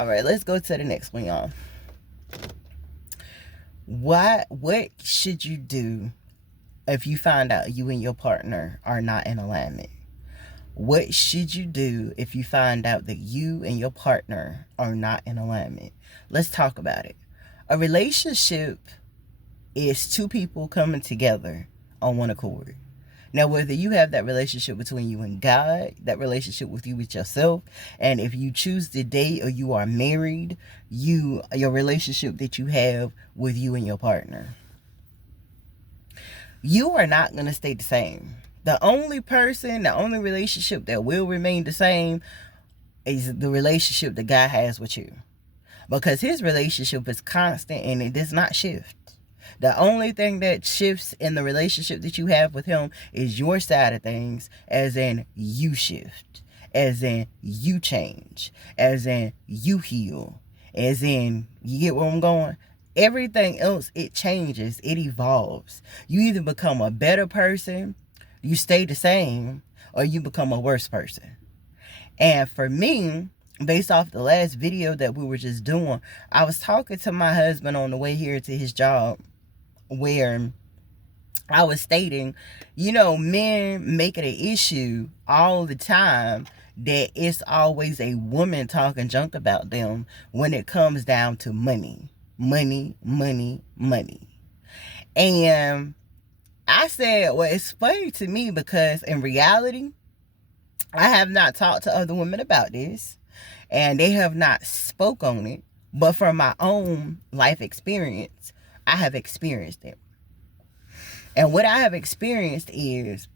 All right, let's go to the next one, y'all. What should you do if you find out you and your partner are not in alignment? What should you do if you find out that you and your partner are not in alignment? Let's talk about it. A relationship is two people coming together on one accord. Now, whether you have that relationship between you and God, that relationship with you with yourself, and if you choose to date or you are married, your relationship that you have with you and your partner, you are not going to stay the same. The only relationship that will remain the same is the relationship that God has with you. Because his relationship is constant and it does not shift. The only thing that shifts in the relationship that you have with him is your side of things, as in you shift, as in you change, as in you heal, as in, you get where I'm going? Everything else, it changes, it evolves. You either become a better person, you stay the same, or you become a worse person. And for me, based off the last video that we were just doing, I was talking to my husband on the way here to his job, where I was stating, men make it an issue all the time that it's always a woman talking junk about them when it comes down to money. Money, money, money. And I said, well, it's funny to me because in reality, I have not talked to other women about this, and they have not spoke on it. But from my own life experience, I have experienced it. And what I have experienced is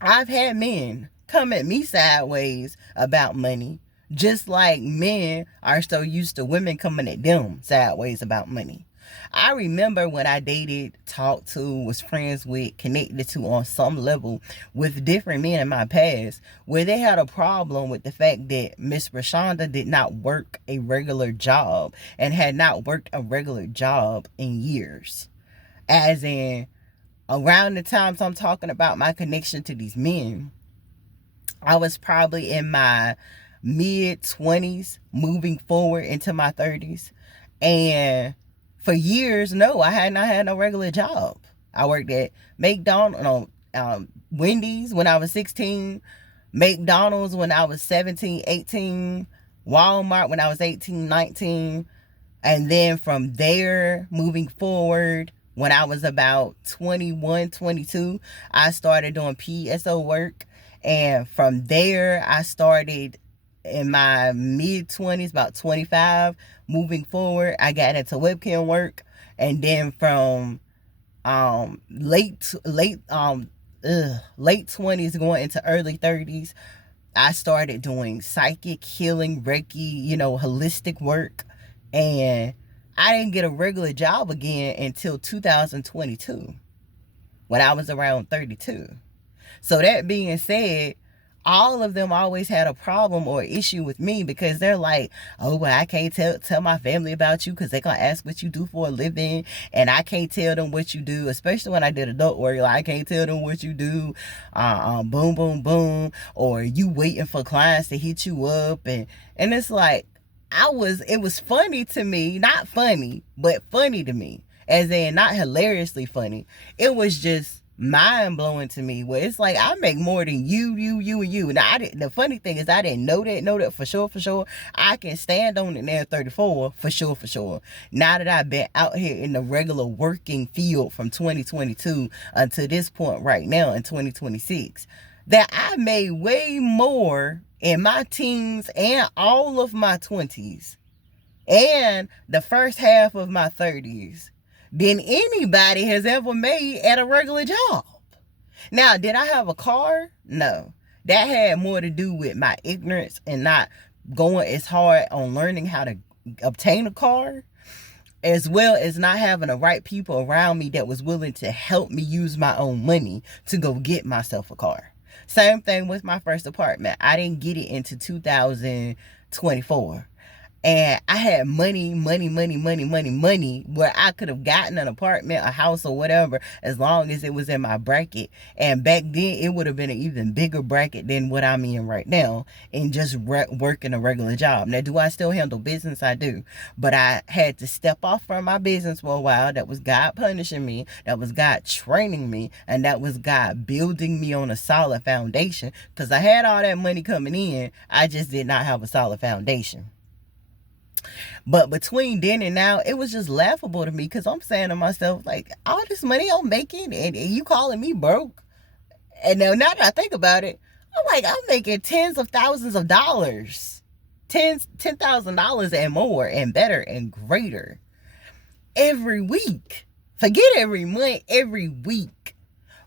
I've had men come at me sideways about money, just like men are so used to women coming at them sideways about money. I remember when I dated, talked to, was friends with, connected to on some level with different men in my past, where they had a problem with the fact that Miss Rashonda did not work a regular job and had not worked a regular job in years. As in, around the times I'm talking about my connection to these men, I was probably in my mid-20s, moving forward into my 30s. And for years, no, I had not had no regular job. I worked at McDonald's, Wendy's when I was 16, McDonald's when I was 17, 18, Walmart when I was 18, 19. And then from there, moving forward, when I was about 21, 22, I started doing PSO work. And from there, I started in my mid-20s, about 25, moving forward, I got into webcam work. And then from late 20s going into early 30s, I started doing psychic healing, Reiki, holistic work. And I didn't get a regular job again until 2022, when I was around 32. So that being said, all of them always had a problem or issue with me because they're like, oh, well, I can't tell my family about you because they're going to ask what you do for a living. And I can't tell them what you do, especially when I did adult work. Like, I can't tell them what you do. Boom, boom, boom. Or you waiting for clients to hit you up. And it's like, it was funny to me, not funny, but funny to me. As in, not hilariously funny. It was just mind-blowing to me, where it's like, I make more than you and you. Now, the funny thing is, I didn't know that for sure. I can stand on it now, 34, for sure. Now that I've been out here in the regular working field from 2022 until this point right now in 2026, that I made way more in my teens and all of my 20s and the first half of my 30s than anybody has ever made at a regular job. Now, did I have a car? No. That had more to do with my ignorance and not going as hard on learning how to obtain a car, as well as not having the right people around me that was willing to help me use my own money to go get myself a car. Same thing with my first apartment. I didn't get it into 2024. And I had money where I could have gotten an apartment, a house, or whatever, as long as it was in my bracket. And back then, it would have been an even bigger bracket than what I'm in right now, and just working a regular job. Now, do I still handle business? I do. But I had to step off from my business for a while. That was God punishing me. That was God training me. And that was God building me on a solid foundation. Because I had all that money coming in. I just did not have a solid foundation. But between then and now, it was just laughable to me, because I'm saying to myself, like, all this money I'm making, and you calling me broke. And now that I think about it, I'm like, I'm making tens of thousands of dollars, $10,000 and more, and better and greater every week. Forget every month, every week.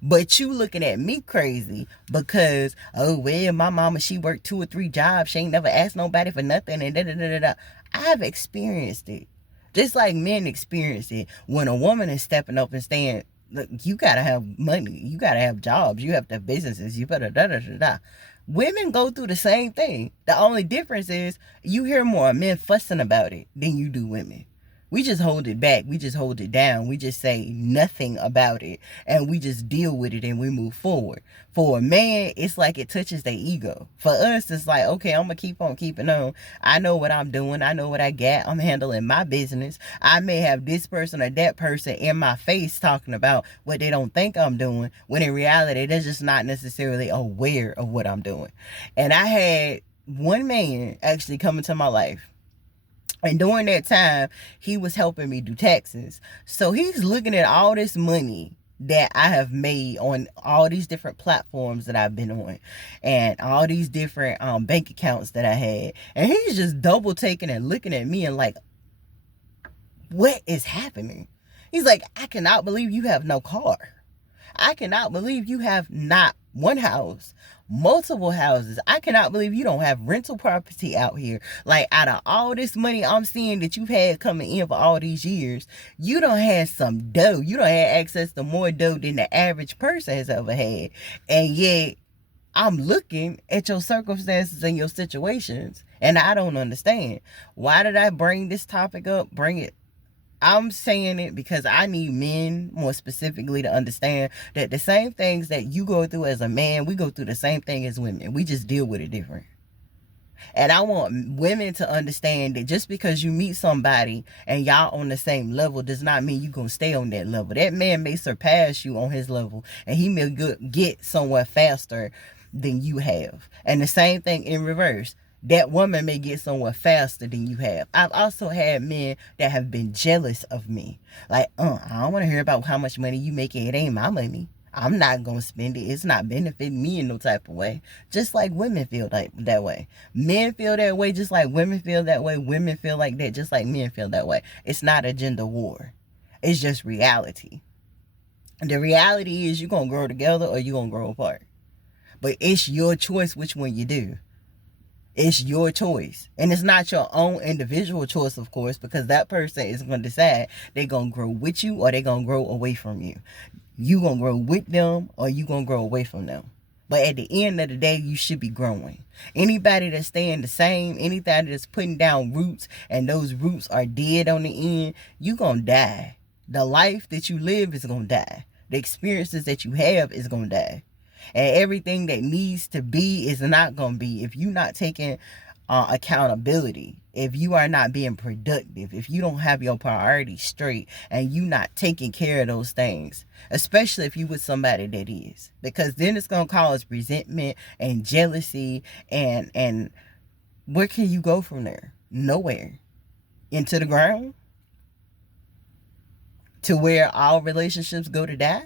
But you looking at me crazy because, oh, well, my mama, she worked 2 or 3 jobs. She ain't never asked nobody for nothing, and da-da-da-da-da. I've experienced it. Just like men experience it. When a woman is stepping up and saying, look, you got to have money. You got to have jobs. You have to have businesses. You better da-da-da-da. Women go through the same thing. The only difference is you hear more men fussing about it than you do women. We just hold it back. We just hold it down. We just say nothing about it. And we just deal with it and we move forward. For a man, it's like it touches their ego. For us, it's like, okay, I'm going to keep on keeping on. I know what I'm doing. I know what I got. I'm handling my business. I may have this person or that person in my face talking about what they don't think I'm doing, when in reality, they're just not necessarily aware of what I'm doing. And I had one man actually come into my life. And during that time, he was helping me do taxes. So he's looking at all this money that I have made on all these different platforms that I've been on, and all these different bank accounts that I had. And he's just double taking and looking at me and like, what is happening? He's like, I cannot believe you have no car. I cannot believe you have not one house, multiple houses. I cannot believe you don't have rental property out here. Like, out of all this money I'm seeing that you've had coming in for all these years, you don't have some dough. You don't have access to more dough than the average person has ever had. And yet, I'm looking at your circumstances and your situations, and I don't understand. Why did I bring this topic up? Bring it. I'm saying it because I need men, more specifically, to understand that the same things that you go through as a man, we go through the same thing as women. We just deal with it different. And I want women to understand that just because you meet somebody and y'all on the same level does not mean you're going to stay on that level. That man may surpass you on his level, and he may get somewhere faster than you have. And the same thing in reverse. That woman may get somewhere faster than you have. I've also had men that have been jealous of me. Like, I don't want to hear about how much money you make. It ain't my money. I'm not going to spend it. It's not benefiting me in no type of way. Just like women feel that way. Men feel that way just like women feel that way. Women feel like that just like men feel that way. It's not a gender war. It's just reality. And the reality is you're going to grow together or you're going to grow apart. But it's your choice which one you do. It's your choice. And it's not your own individual choice, of course, because that person is going to decide they're going to grow with you or they're going to grow away from you. You going to grow with them or you going to grow away from them. But at the end of the day, you should be growing. Anybody that's staying the same, anybody that's putting down roots and those roots are dead on the end, you going to die. The life that you live is going to die. The experiences that you have is going to die. And everything that needs to be is not going to be if you're not taking accountability, if you are not being productive, if you don't have your priorities straight and you not taking care of those things, especially if you with somebody that is, because then it's going to cause resentment and jealousy, and where can you go from there? Nowhere. Into the ground, to where all relationships go to die.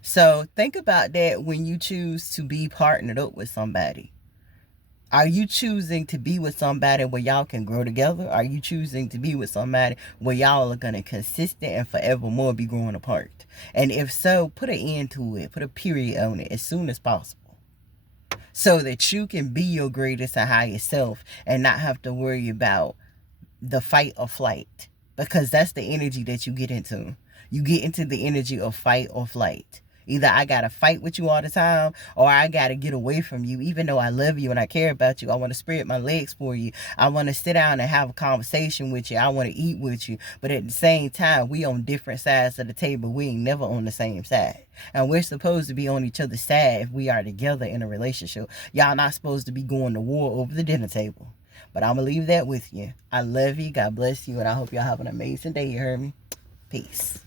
So think about that when you choose to be partnered up with somebody. Are you choosing to be with somebody where y'all can grow together? Are you choosing to be with somebody where y'all are going to consistent and forevermore be growing apart? And if so, put an end to it. Put a period on it as soon as possible, so that you can be your greatest and highest self and not have to worry about the fight or flight, because that's the energy that you get into. You get into the energy of fight or flight. Either I gotta fight with you all the time, or I gotta get away from you. Even though I love you and I care about you, I want to spread my legs for you. I want to sit down and have a conversation with you. I want to eat with you. But at the same time, we on different sides of the table. We ain't never on the same side. And we're supposed to be on each other's side if we are together in a relationship. Y'all not supposed to be going to war over the dinner table. But I'm going to leave that with you. I love you. God bless you. And I hope y'all have an amazing day. You heard me? Peace.